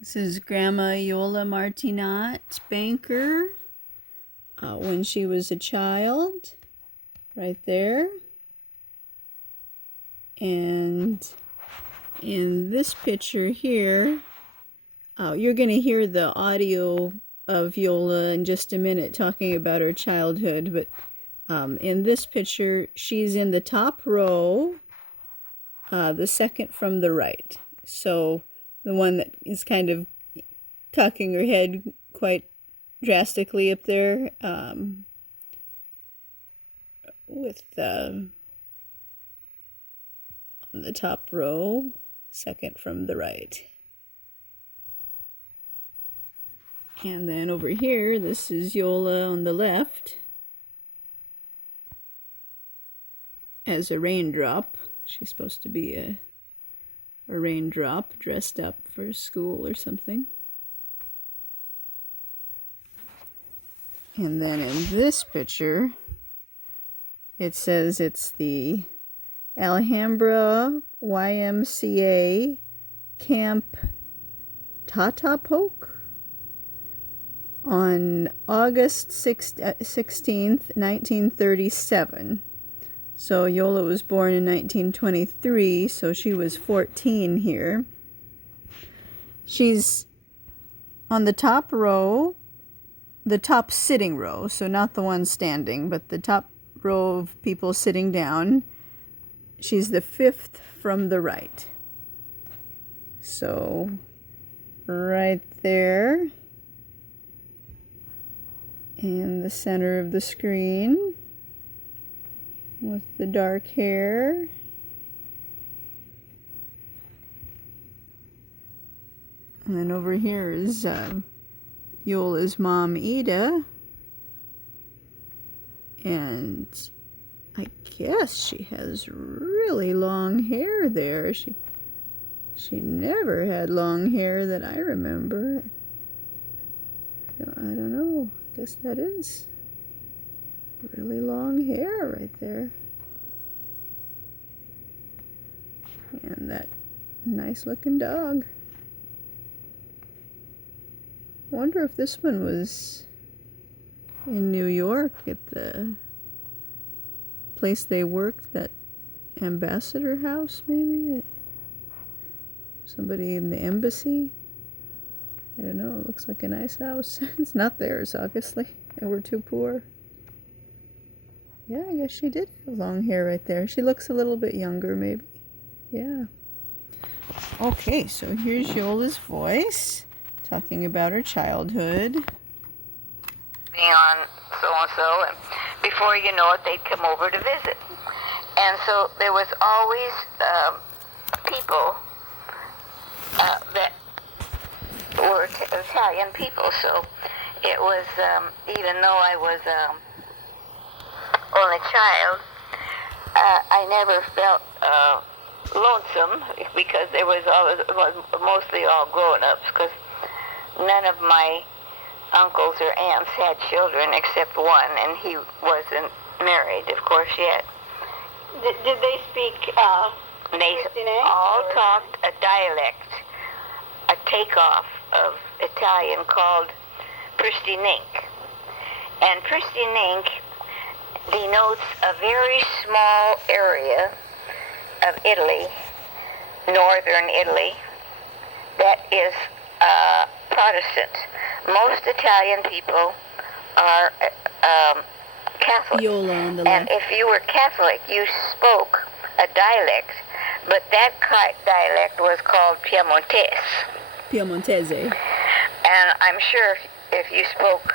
This is Grandma Iole Martinat, banker, when she was a child, right there. And in this picture here, you're going to hear the audio of Iole in just a minute talking about her childhood, but in this picture, she's in the top row, the second from the right. So the one that is kind of cocking her head quite drastically up there, with on the top row, second from the right. And then over here, this is Iole on the left as a raindrop. She's supposed to be a raindrop dressed up for school or something. And then in this picture, it says it's the Alhambra YMCA Camp Tatapoke on August 16th, 1937. So Iole was born in 1923, so she was 14 here. She's on the top row, the top sitting row, so not the one standing, but the top row of people sitting down. She's the fifth from the right. So right there in the center of the screen with the dark hair. And then over here is Iole's mom, Ida. And I guess she has really long hair there. She never had long hair that I remember. I don't know. I guess that is really long hair right there. And that nice looking dog. I wonder if this one was in New York at the place they worked, that ambassador house, maybe? Somebody in the embassy? I don't know, it looks like a nice house. It's not theirs, obviously. They were too poor. Yeah, I guess she did have long hair right there. She looks a little bit younger, maybe. Yeah. Okay, so here's Iole's voice, talking about her childhood. Being on so-and-so, and before you know it, they'd come over to visit. And so there was always people that were Italian people. So it was, even though I was only child, I never felt lonesome, because there was mostly all grown-ups, because none of my uncles or aunts had children except one, and he wasn't married, of course, yet. Did they speak They all talked a dialect, a takeoff of Italian called Pristinink. And Pristinink denotes a very small area of Italy, northern Italy, that is Protestant. Most Italian people are Catholic. Iole on the And left. if you were Catholic, you spoke a dialect, but that dialect was called Piemontese. And I'm sure if you spoke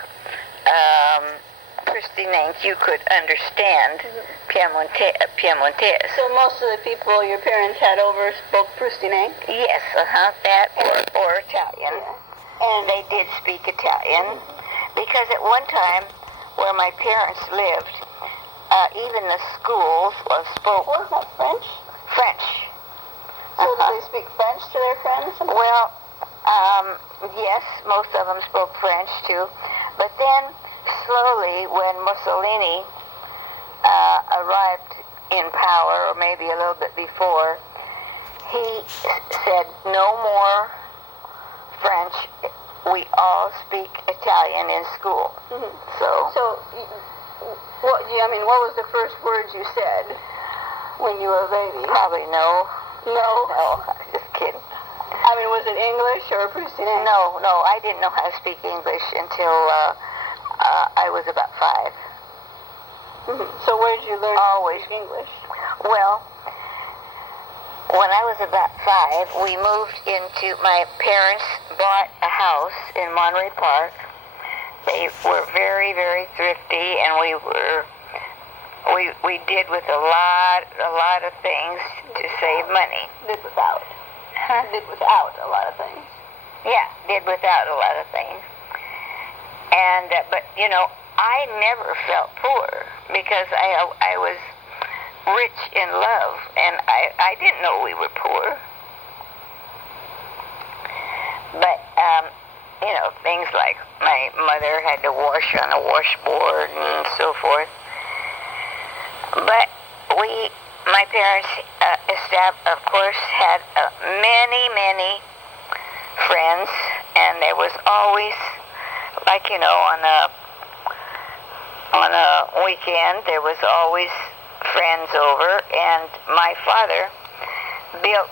Pristinink, you could understand Piemontese. So most of the people your parents had over spoke Pristinink? Yes, that or Italian. Yeah. And they did speak Italian, because at one time where my parents lived, even the schools spoke Was that French? French. So did they speak French to their friends? Well, yes, most of them spoke French too. But then slowly, when Mussolini arrived in power, or maybe a little bit before, he said no more French. We all speak Italian in school. Mm-hmm. So what was the first words you said when you were a baby? probably no. No. No, I was just kidding. I mean, was it English or Prustinais? No, I didn't know how to speak English until I was about 5. Mm-hmm. So where did you learn Always. to speak English? Well, when I was about 5, we moved into, my parents bought a house in Monterey Park. They were very, very thrifty, and we did with a lot of things to save money. Did without. Huh? Did without a lot of things. Yeah, did without a lot of things. And but you know, I never felt poor because I was rich in love, and I didn't know we were poor. But you know, things like my mother had to wash on a washboard and so forth. But my parents, of course, had many friends, and there was always, like, you know, on a weekend, there was always friends over, and my father built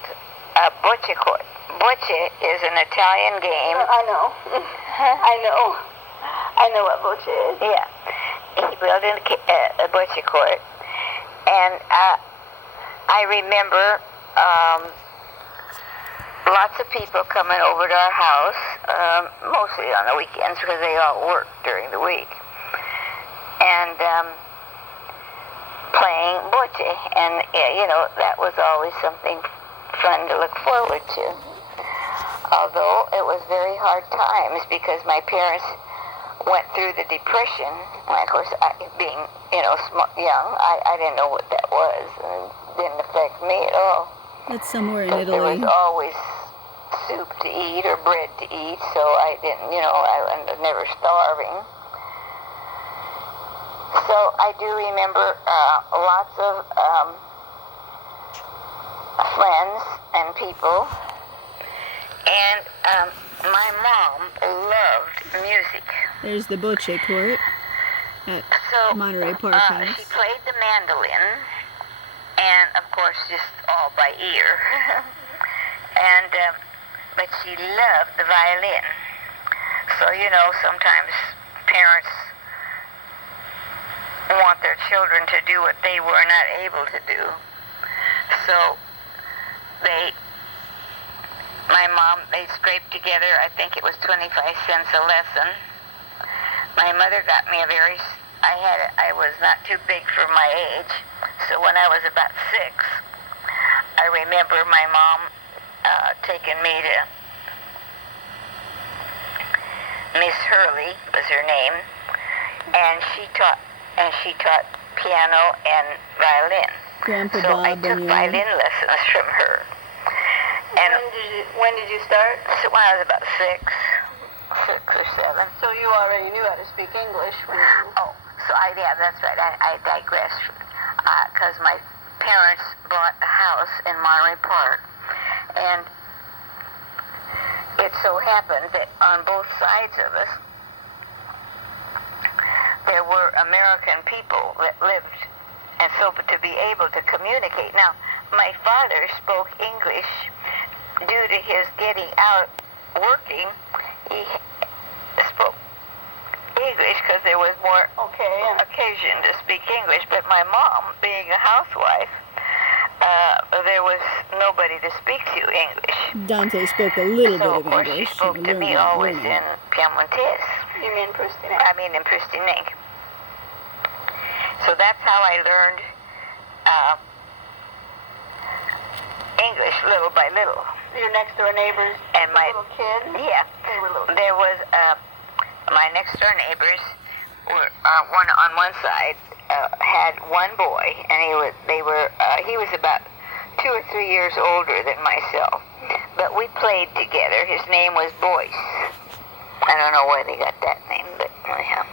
a bocce court. Bocce is an Italian game. I know. I know what bocce is. Yeah. He built a bocce court, and I remember lots of people coming over to our house, mostly on the weekends because they all worked during the week, and playing bocce, and you know, that was always something fun to look forward to. Although it was very hard times because my parents went through the Depression, and of course, being, you know, young, I didn't know what that was, and it didn't affect me at all. That's somewhere in But there was Italy. always soup to eat or bread to eat, so I didn't, you know, I was never starving. So I do remember lots of friends and people, and my mom loved music. There's the bocce court at So Monterey Park House. she played the mandolin, and of course just all by ear. And but she loved the violin. So, you know, sometimes parents want their children to do what they were not able to do. So my mom, they scraped together, I think it was 25 cents a lesson. My mother got me I was not too big for my age, so when I was about 6, I remember my mom taking me to Miss Hurley was her name, and she taught piano and violin. Grandpa So I Bob took and you. violin lessons from her. And When did you start? so when I was about 6 or 7. So you already knew how to speak English when you... Oh, so yeah, that's right. I digressed. Because my parents bought a house in Monterey Park, and it so happened that on both sides of us, there were American people that lived, and so to be able to communicate. Now, my father spoke English due to his getting out working. He spoke English because there was more occasion to speak English, but my mom, being a housewife, there was nobody to speak to English. Dante spoke a little So, bit of course, of English. she spoke to me always in Piemontese. You mean Prustinais? I mean in Prustinais. So that's how I learned English little by little. Your next door neighbors And my little kids? Yeah. They were little. There was my next door neighbors were one on one side had one boy, and he was about 2 or 3 years older than myself. But we played together. His name was Boyce. I don't know where they got that name, but anyhow.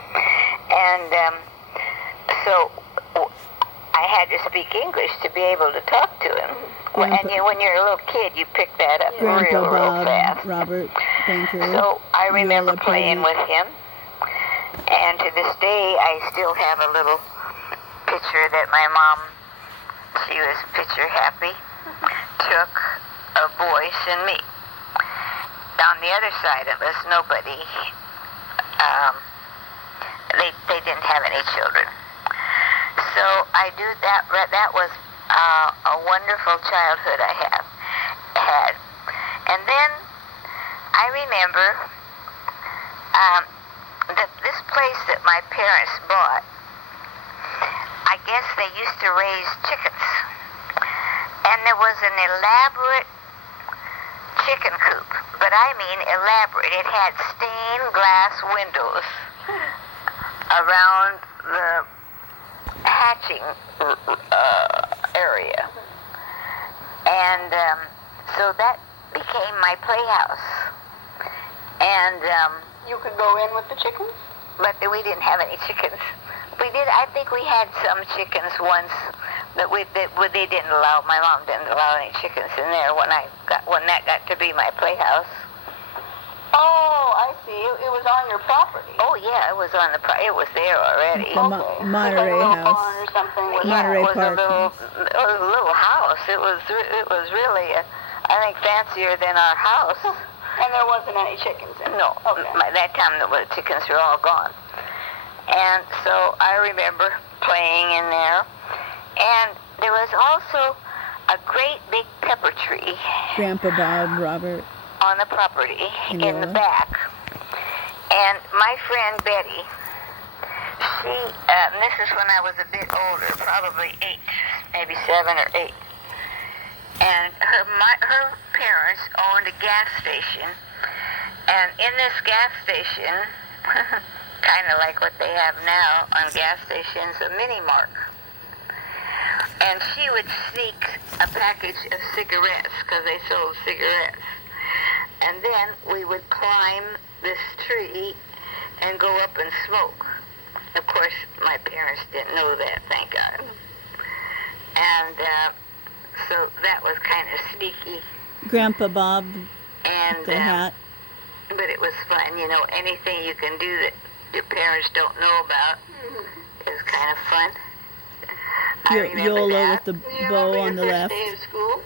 And so I had to speak English to be able to talk to him. And when you're a little kid, you pick that up Grandpa real Bob, fast. Robert. banker. So I remember Iole playing Martinat. with him, and to this day I still have a little picture that my mom, she was picture happy, took of Boyce and me. On the other side of us, nobody, they didn't have any children. So I do that. That was a wonderful childhood I had. And then I remember that this place that my parents bought, I guess they used to raise chickens. And there was an elaborate chicken coop. But I mean elaborate. It had stained glass windows around the hatching area. And so that became my playhouse. And You could go in with the chickens? but we didn't have any chickens. We did. I think we had some chickens once, but they didn't allow. My mom didn't allow any chickens in there when that got to be my playhouse. Oh, I see. It was on your property. Oh yeah, it was on the. It was there already. The Monterey Like a little house. barn or something. Monterey it was Park. a little house. It was really, I think, fancier than our house. And there wasn't any chickens in it? No, Okay. by that time the chickens were all gone. And so I remember playing in there. And there was also a great big pepper tree Grandpa Bob, Robert. on the property in the Yeah. back. And my friend Betty, she, this is when I was a bit older, probably 8, maybe 7 or 8. And her parents owned a gas station. And in this gas station, kind of like what they have now on gas stations, a mini mart. And she would sneak a package of cigarettes, because they sold cigarettes. And then we would climb this tree and go up and smoke. Of course, my parents didn't know that, thank God. And so that was kind of sneaky. Grandpa Bob, And the hat. but it was fun, you know. Anything you can do that your parents don't know about is kind of fun. I remember Iole that. with the Do you bow remember on the your left. first day of school?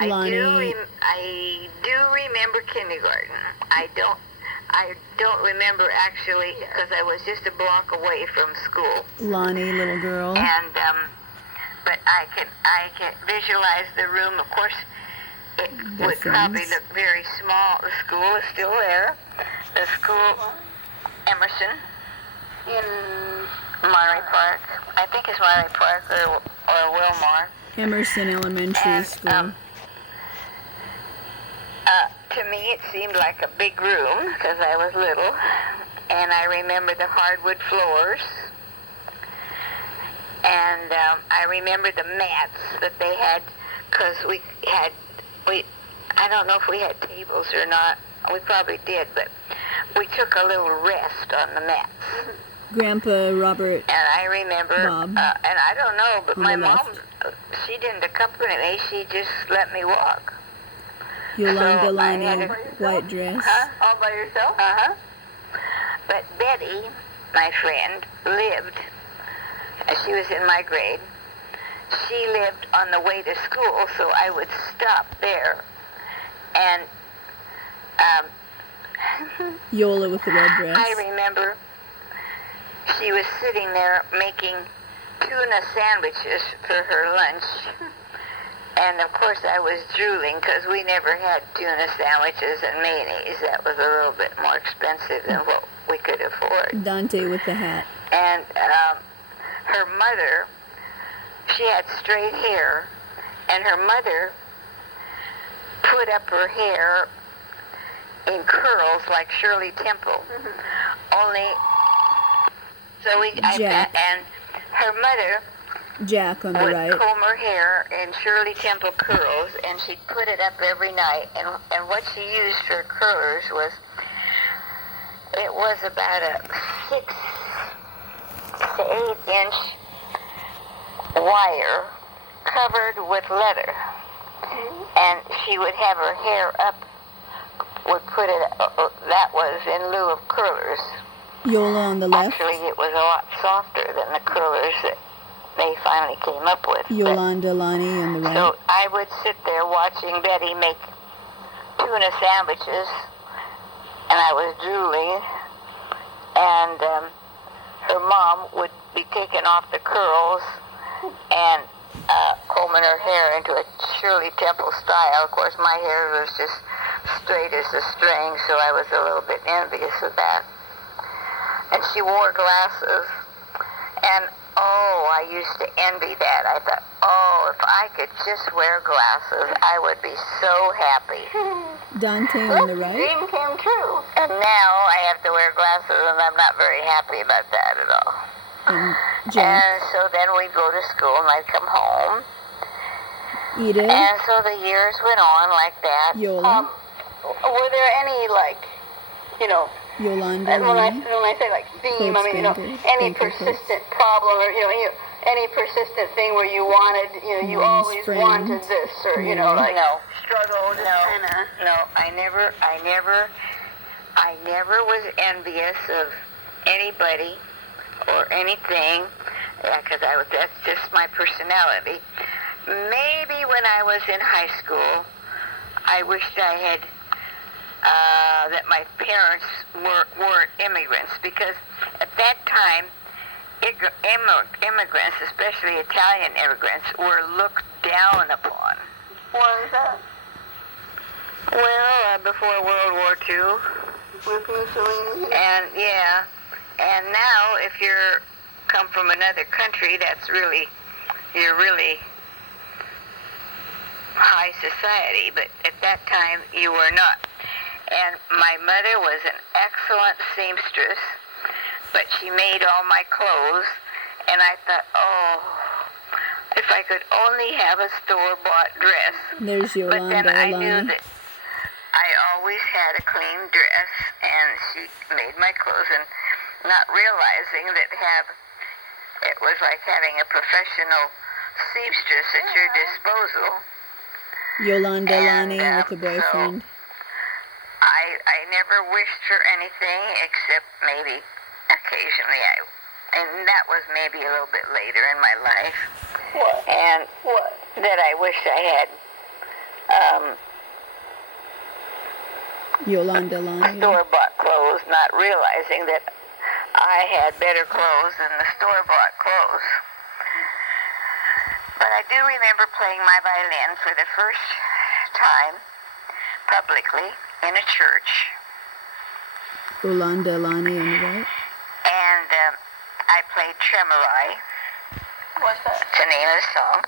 Lonnie. I do remember kindergarten. I don't remember actually, because I was just a block away from school. Lonnie, little girl. And but I can visualize the room. Of course, it Their would probably friends. look very small. The school is still there. The school, Emerson, In Monterey Park. I think it's Monterey Park or Wilmar. Emerson Elementary And, School. To me, it seemed like a big room because I was little, and I remember the hardwood floors, and I remember the mats that they had, because I don't know if we had tables or not. We probably did, but we took a little rest on the mats. Grandpa Robert. And I remember, Bob. and I don't know, but On my the mom, left. she didn't accompany me. She just let me walk. Yolanda So I Lonnie, had a- white dress. Huh? all by yourself? Uh-huh. But Betty, my friend, lived, she was in my grade, she lived on the way to school, so I would stop there. And Yola with the red dress. I remember she was sitting there making tuna sandwiches for her lunch. And of course I was drooling because we never had tuna sandwiches and mayonnaise. That was a little bit more expensive than what we could afford. Dante with the hat. And her mother, she had straight hair, and her mother put up her hair in curls like Shirley Temple. Only, so Jack. and her mother Jack on the would right. comb her hair in Shirley Temple curls, and she'd put it up every night. And what she used for curlers was, it was about a 6 to 8 inch wire covered with leather. And she would have her hair up would put it, that was in lieu of curlers. Yola on the left. Actually, it was a lot softer than the curlers that they finally came up with. Yolanda Lonnie on the right. So I would sit there watching Betty make tuna sandwiches, and I was drooling, and her mom would be taking off the curls and combing her hair into a Shirley Temple style. Of course, my hair was just straight as a string, so I was a little bit envious of that. And she wore glasses, and oh, I used to envy that. I thought, oh, if I could just wear glasses, I would be so happy. Dante on the right. Dream came true. And now I have to wear glasses, and I'm not very happy about that at all. And Jack. And so then we'd go to school, and I'd come home. Edith. And so the years went on like that. Yola. Were there any, like, you know, Yolanda and when I Lonnie. say like theme, I mean, you know, Coats, any Banker, persistent problem, or any persistent thing where you wanted, you Mom's always friend. wanted this, or like No. struggle, just kind of. No, I never was envious of anybody or anything, because that's just my personality. Maybe when I was in high school, I wished I had, that my parents weren't immigrants, because at that time, immigrants, especially Italian immigrants, were looked down upon. What is that? Well, before World War II. With Mussolini? And and now if you're come from another country, you're really high society, but at that time you were not. And my mother was an excellent seamstress, but she made all my clothes, and I thought, oh, if I could only have a store-bought dress. There's But then Yolanda I knew Lonnie. that I always had a clean dress, and she made my clothes, and not realizing that it was like having a professional seamstress at your disposal. Yolanda And, Lonnie with the boyfriend. I never wished for anything except maybe occasionally and that was maybe a little bit later in my life. What? And What? that I wish I had Yolanda Lonnie. store-bought clothes, not realizing that I had better clothes than the store-bought clothes. But I do remember playing my violin for the first time publicly in a church. Yolanda Lonnie on the right. And I played Tremoli. What's that? It's the name of the song.